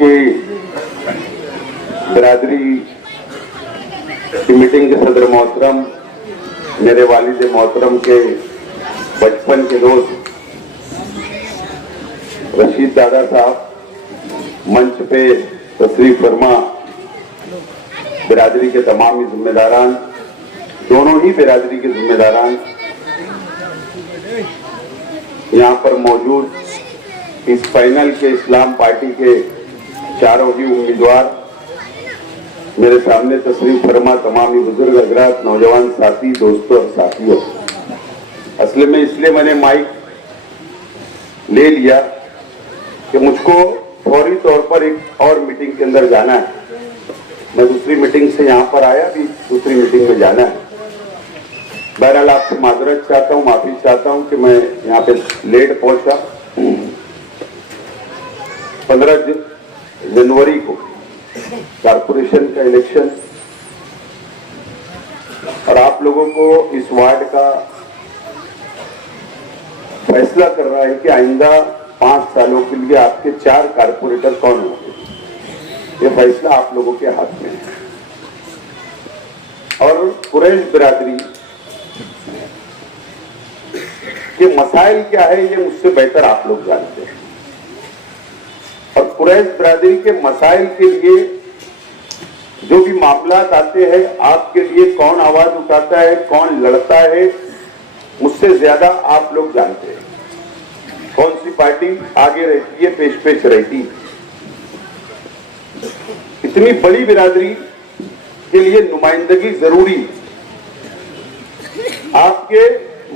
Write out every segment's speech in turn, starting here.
की बिरादरी की मीटिंग के सदर मोहतरम, मेरे वालिद मोहतरम के बचपन के दोस्त रशीद दादा साहब, मंच पे तशरीफ फरमा, बिरादरी के तमाम जिम्मेदारान, दोनों ही बिरादरी के जिम्मेदारान, यहाँ पर मौजूद इस पैनल के इस्लाम पार्टी के चारों ही उम्मीदवार, मेरे सामने तशरीफ फरमा तमाम ही बुजुर्ग हजरात, नौजवान साथी, दोस्तों और साथियों। असले में इसलिए मैंने माइक ले लिया कि मुझको फौरी तौर पर एक और मीटिंग के अंदर जाना है। मैं दूसरी मीटिंग से यहाँ पर आया, भी दूसरी मीटिंग में जाना है। बहरहाल आपसे माजरत चाहता हूँ, माफी चाहता हूँ कि मैं यहाँ पे लेट पहुंचा। 15 जनवरी को कारपोरेशन का इलेक्शन, और आप लोगों को इस वार्ड का फैसला कर रहा है कि आइंदा 5 सालों के लिए आपके 4 कारपोरेटर कौन होंगे। ये फैसला आप लोगों के हाथ में है। और कुरैश बिरादरी के मसाइल क्या है ये मुझसे बेहतर आप लोग जानते हैं। और कुरैश बिरादरी के मसाइल के लिए जो भी मामलात आते हैं, आपके लिए कौन आवाज उठाता है, कौन लड़ता है, मुझसे ज्यादा आप लोग जानते हैं। कौन सी पार्टी आगे रहती है, पेश रहती है। इतनी बड़ी बिरादरी के लिए नुमाइंदगी जरूरी है। आपके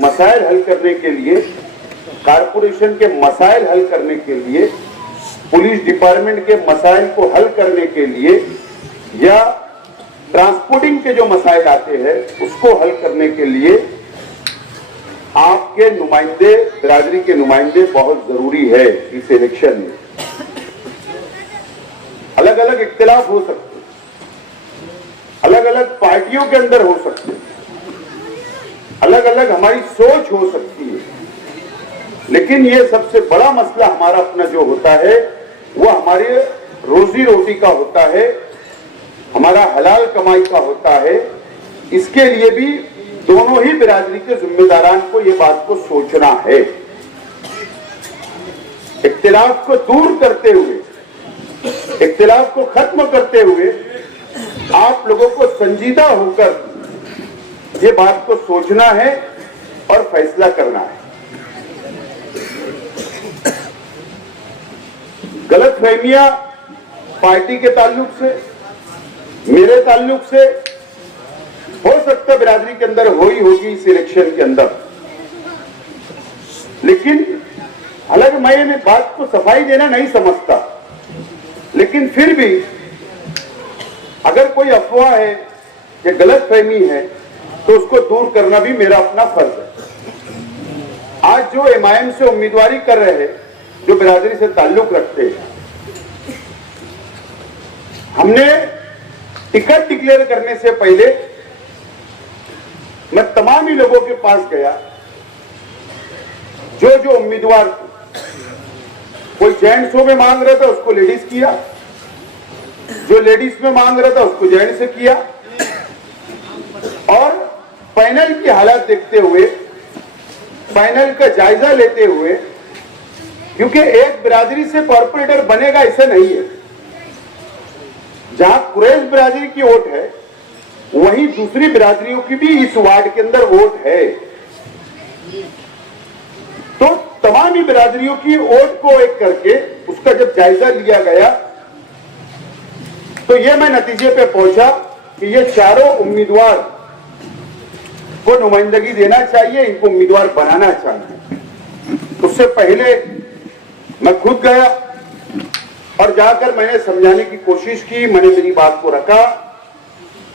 मसाइल हल करने के लिए, कारपोरेशन के मसाइल हल करने के लिए, पुलिस डिपार्टमेंट के मसाइल को हल करने के लिए, या ट्रांसपोर्टिंग के जो मसाइल आते हैं उसको हल करने के लिए आपके नुमाइंदे, बिरादरी के नुमाइंदे बहुत जरूरी है। इस इलेक्शन में अलग अलग इख्तिलाफ हो सकते हैं, अलग अलग पार्टियों के अंदर हो सकते हैं, अलग अलग हमारी सोच हो सकती है, लेकिन ये सबसे बड़ा मसला हमारा अपना जो होता है वो हमारे रोजी रोटी का होता है, हमारा हलाल कमाई का होता है। इसके लिए भी दोनों ही बिरादरी के जिम्मेदारान को ये बात को सोचना है। इख्तिलाफ को दूर करते हुए, इख्तिलाफ को खत्म करते हुए आप लोगों को संजीदा होकर ये बात को सोचना है और फैसला करना है। गलतफहमियां पार्टी के ताल्लुक से, मेरे ताल्लुक से हो सकता है बिरादरी के अंदर हो ही होगी इस इलेक्शन के अंदर, लेकिन हालांकि मैं ये बात को सफाई देना नहीं समझता, लेकिन फिर भी अगर कोई अफवाह है या गलतफहमी है तो उसको दूर करना भी मेरा अपना फर्ज है। आज जो एमआईएम से उम्मीदवारी कर रहे हैं, जो बिरादरी से ताल्लुक रखते हैं, हमने टिकट डिक्लेयर करने से पहले मैं तमाम ही लोगों के पास गया, जो उम्मीदवार कोई जेंट्सों में मांग रहा था उसको लेडीज किया, जो लेडीज में मांग रहा था उसको जेंट्स से किया, और पैनल की हालत देखते हुए, पैनल का जायजा लेते हुए, क्योंकि एक बिरादरी से कॉर्पोरेटर बनेगा ऐसा नहीं है। जहां कुरैश बिरादरी की वोट है वहीं दूसरी बिरादरियों की भी इस वार्ड के अंदर वोट है, तो तमाम ही बिरादरियों की वोट को एक करके उसका जब जायजा लिया गया तो यह मैं नतीजे पे पहुंचा कि ये चारों उम्मीदवार को नुमाइंदगी देना चाहिए, इनको उम्मीदवार बनाना चाहिए। उससे पहले मैं खुद गया और जाकर मैंने समझाने की कोशिश की, मैंने मेरी बात को रखा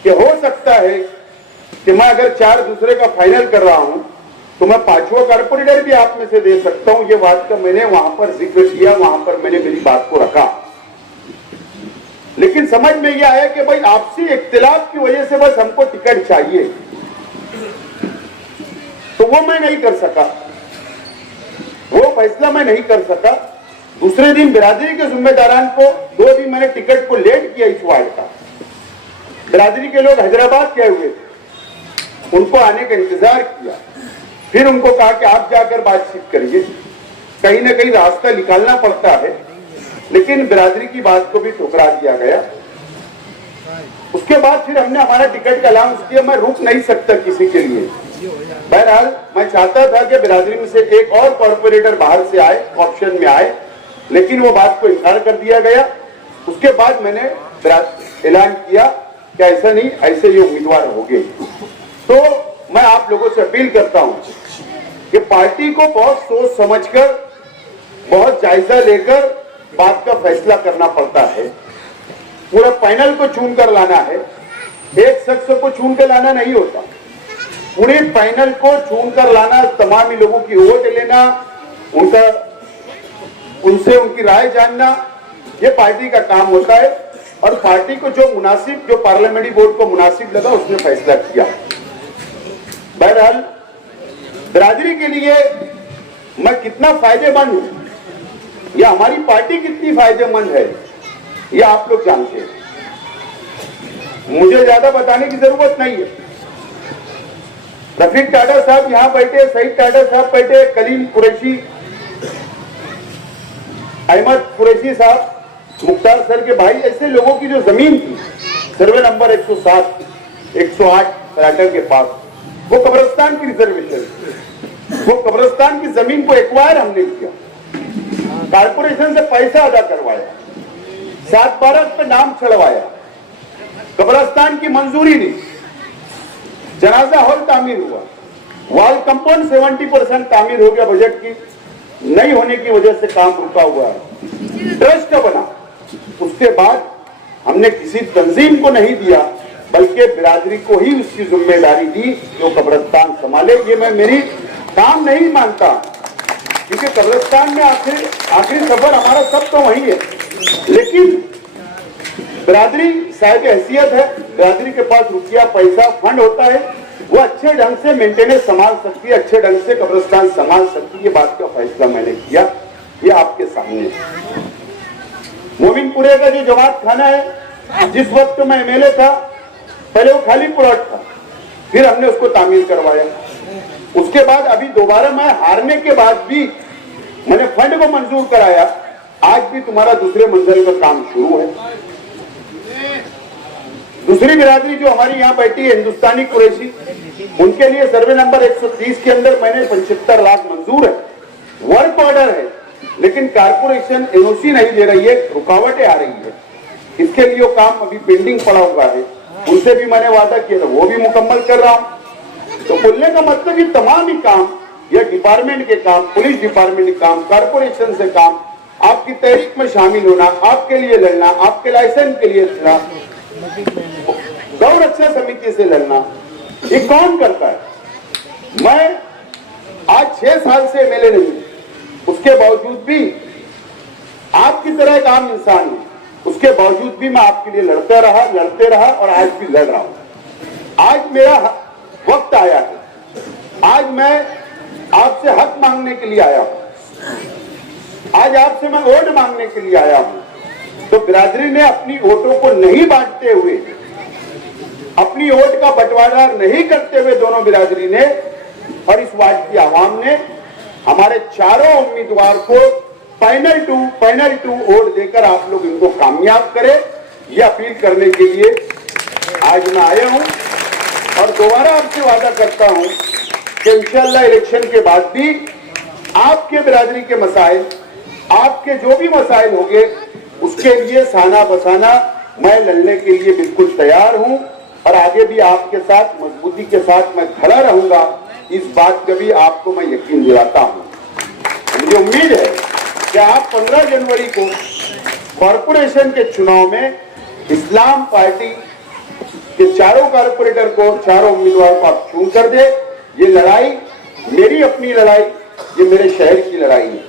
कि हो सकता है कि मैं अगर 4 दूसरे का फाइनल कर रहा हूं तो मैं 5वां कारपोरेटर भी आप में से दे सकता हूं। ये बात का मैंने वहां पर जिक्र किया, वहां पर मैंने मेरी बात को रखा, लेकिन समझ में यह आया कि भाई आपसी इख्तिलाफ की वजह से बस हमको टिकट चाहिए, तो वो मैं नहीं कर सका, वो फैसला मैं नहीं कर सका। दूसरे दिन बिरादरी के जिम्मेदारान को 2 दिन मैंने टिकट को लेट किया इस वार्ड का। बिरादरी के लोग हैदराबाद गए हुए थे, उनको आने का इंतजार किया, फिर उनको कहा कि आप जाकर बातचीत करिए। कहीं ना कहीं रास्ता निकालना पड़ता है, लेकिन बिरादरी की बात को भी ठुकरा दिया गया। उसके बाद फिर हमने हमारा टिकट का अनाउंस किया। मैं रुक नहीं सकता किसी के लिए। बहरहाल मैं चाहता था कि बिरादरी में से एक और कॉर्पोरेटर बाहर से आए, ऑप्शन में आए, लेकिन वो बात को इनकार कर दिया गया। उसके बाद मैंने ऐलान किया कि ऐसा नहीं, ऐसे ये उम्मीदवार हो गए। तो मैं आप लोगों से अपील करता हूं कि पार्टी को बहुत सोच समझकर, बहुत जायजा लेकर बात का फैसला करना पड़ता है। पूरा पैनल को चुन कर लाना है, एक शख्स को चुन कर लाना नहीं होता। पूरे पैनल को चुन कर लाना, तमाम लोगों की वोट लेना, उनसे उनकी राय जानना, ये पार्टी का काम होता है। और पार्टी को जो मुनासिब, जो पार्लियामेंट्री बोर्ड को मुनासिब लगा, उसने फैसला किया। बहरहाल बिरादरी के लिए मैं कितना फायदेमंद हूं या हमारी पार्टी कितनी फायदेमंद है, ये आप लोग जानते हैं, मुझे ज्यादा बताने की जरूरत नहीं है। रफीक टाटा साहब यहां बैठे, सईद टाटा साहब बैठे, कलीम कुरैशी, अहमद कुरैशी साहब, मुख्तार सर के भाई, ऐसे लोगों की जो जमीन थी सर्वे नंबर 107, 108 सराकर के पास, वो कब्रिस्तान की रिजर्वेशन, वो कब्रिस्तान की जमीन को एक्वायर हमने किया, कारपोरेशन से पैसा अदा करवाया, 7/12 पे नाम चढ़वाया, कब्रिस्तान की मंजूरी दी, जनाजा हॉल तामीर हुआ, वॉल कंपाउंड 70% तामीर हो गया, बजट की नहीं होने की वजह से काम रुका हुआ है, ट्रस्ट बना। उसके बाद हमने किसी तंजीम को नहीं दिया, बल्कि बिरादरी को ही उसकी जिम्मेदारी दी जो कब्रिस्तान संभाले। ये मैं मेरी काम नहीं मानता, क्योंकि कब्रिस्तान में आखिरी सफर हमारा सब तो वही है। लेकिन बिरादरी साहिब हैसियत है, बिरादरी के पास रुपया पैसा फंड होता है, वो अच्छे ढंग से मेंटेनेंस संभाल सकती है, अच्छे ढंग से कब्रिस्तान संभाल सकती है। ये बात का फैसला मैंने किया, ये आपके सामने। मोमिनपुरे का जो जमात खाना है, जिस वक्त मैं एमएलए था, पहले वो खाली प्लॉट था, फिर हमने उसको तामीर करवाया। उसके बाद अभी दोबारा मैं हारने के बाद भी मैंने फंड को मंजूर कराया। आज भी तुम्हारा दूसरे मंजिल का काम शुरू है। दूसरी बिरादरी जो हमारी यहाँ बैठी है, हिंदुस्तानी कुरैशी, उनके लिए सर्वे नंबर 130 के अंदर मैंने 75 लाख मंजूर है, वर्क ऑर्डर है, लेकिन कारपोरेशन एनओसी नहीं दे रही है, रुकावटें आ रही है। इसके लिए वो काम अभी पेंडिंग पड़ा हुआ है, उनसे भी मैंने वादा किया था, वो भी मुकम्मल कर रहा हूं। तो बोलने का मतलब ये तमाम ही काम, ये डिपार्टमेंट के काम, पुलिस डिपार्टमेंट के काम, कारपोरेशन से काम, आपकी तहरीक में शामिल होना, आपके लिए लड़ना, आपके लाइसेंस के लिए लड़ना, गौ रक्षा समिति से लड़ना, ये कौन करता है? मैं आज 6 साल से एमएलए नहीं, उसके बावजूद भी आपकी तरह एक आम इंसान हूं, उसके बावजूद भी मैं आपके लिए लड़ते रहा और आज भी लड़ रहा हूं। आज मेरा वक्त आया है, आज मैं आपसे हक मांगने के लिए आया हूं, आज आपसे मैं वोट मांगने के लिए आया हूं। तो बिरादरी ने अपनी वोटों को नहीं बांटते हुए, अपनी वोट का बंटवारा नहीं करते हुए, दोनों बिरादरी ने और इस वार्ड की आवाम ने हमारे चारों उम्मीदवार को पैनल टू वोट देकर आप लोग इनको कामयाब करें, ये अपील करने के लिए आज मैं आया हूं। और दोबारा आपसे वादा करता हूं कि इंशाअल्लाह इलेक्शन के बाद भी आपके बिरादरी के मसाइल, आपके जो भी मसाइल होंगे, उसके लिए साना बसाना मैं लड़ने के लिए बिल्कुल तैयार हूं और आगे भी आपके साथ मजबूती के साथ मैं खड़ा रहूंगा। इस बात का भी आपको मैं यकीन दिलाता हूं। मुझे उम्मीद है कि आप 15 जनवरी को कॉरपोरेशन के चुनाव में इस्लाम पार्टी के चारों कॉरपोरेटर को, चारों उम्मीदवार को आप चुन कर दे। ये लड़ाई मेरी अपनी लड़ाई, ये मेरे शहर की लड़ाई है,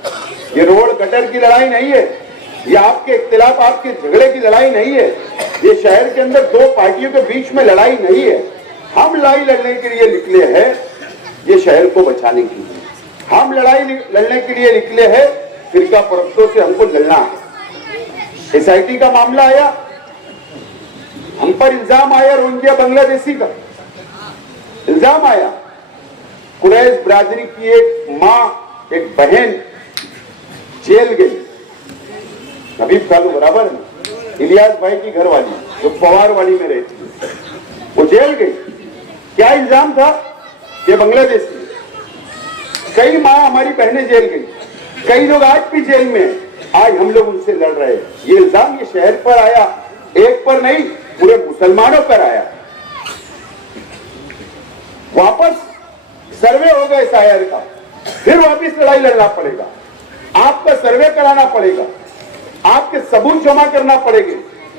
ये रोड कटर की लड़ाई नहीं है, ये आपके इख्तिलाफ, आपके झगड़े की लड़ाई नहीं है, ये शहर के अंदर 2 पार्टियों के बीच में लड़ाई नहीं है। हम लड़ाई लड़ने के लिए निकले हैं ये शहर को बचाने के लिए, हम लड़ाई लड़ने के लिए निकले हैं फिरका परस्तों से हमको लड़ना है। एसआईटी का मामला आया, हम पर इल्जाम आया रोहिंग्या बांग्लादेशी का इल्जाम आया। कुरैश बिरादरी की एक मां, एक बहन जेल गई, हबीब खालू बराबर है, इलियास भाई की घरवाली जो पवारवाड़ी में रहती है, वो जेल गई। क्या इल्जाम था? ये बांग्लादेशी। कई मां हमारी बहनें जेल गई, कई लोग आज भी जेल में हैं। आज हम लोग उनसे लड़ रहे हैं। ये इल्जाम ये शहर पर आया, एक पर नहीं, पूरे मुसलमानों पर आया। वापस सर्वे होगा इस आयर का, फिर वापस लड़ाई लड़ना पड़ेगा, आपका सर्वे कराना पड़ेगा, आपके सबूत जमा करना पड़ेंगे,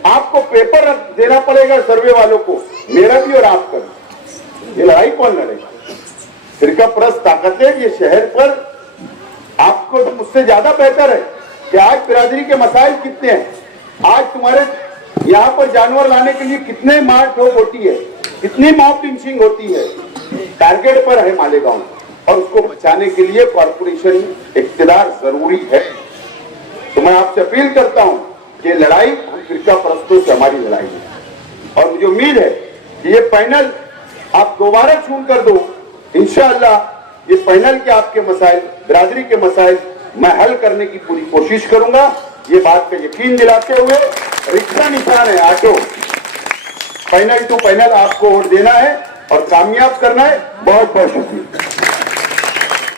आपको पेपर देना पड़ेगा सर्वे वालों को, मेरा भी और आपका भी। ये लड़ाई कौन लड़ेगा? फिरका परस्त ताकतें ये शहर पर आपको तो मुझसे ज्यादा बेहतर है कि आज बिरादरी के मसाइल कितने हैं। आज तुम्हारे यहाँ पर जानवर लाने के लिए कितने मार ठोक होती है, कितनी मॉब लिंचिंग होती है, टारगेट पर है मालेगांव, और उसको बचाने के लिए कॉर्पोरेशन इख्तियार जरूरी है। तो मैं आपसे अपील करता हूं कि लड़ाई हम फिरका परस्तों से हमारी लड़ाई है, और मुझे उम्मीद है कि ये पैनल आप दोबारा चुन कर दो, इंशाअल्लाह ये पैनल के आपके मसाइल, बिरादरी के मसाइल मैं हल करने की पूरी कोशिश करूंगा। ये बात का यकीन दिलाते हुए रिक्शा निशान है ऑटो, पैनल टू पैनल आपको वोट देना है और कामयाब करना है। बहुत बहुत शुक्रिया।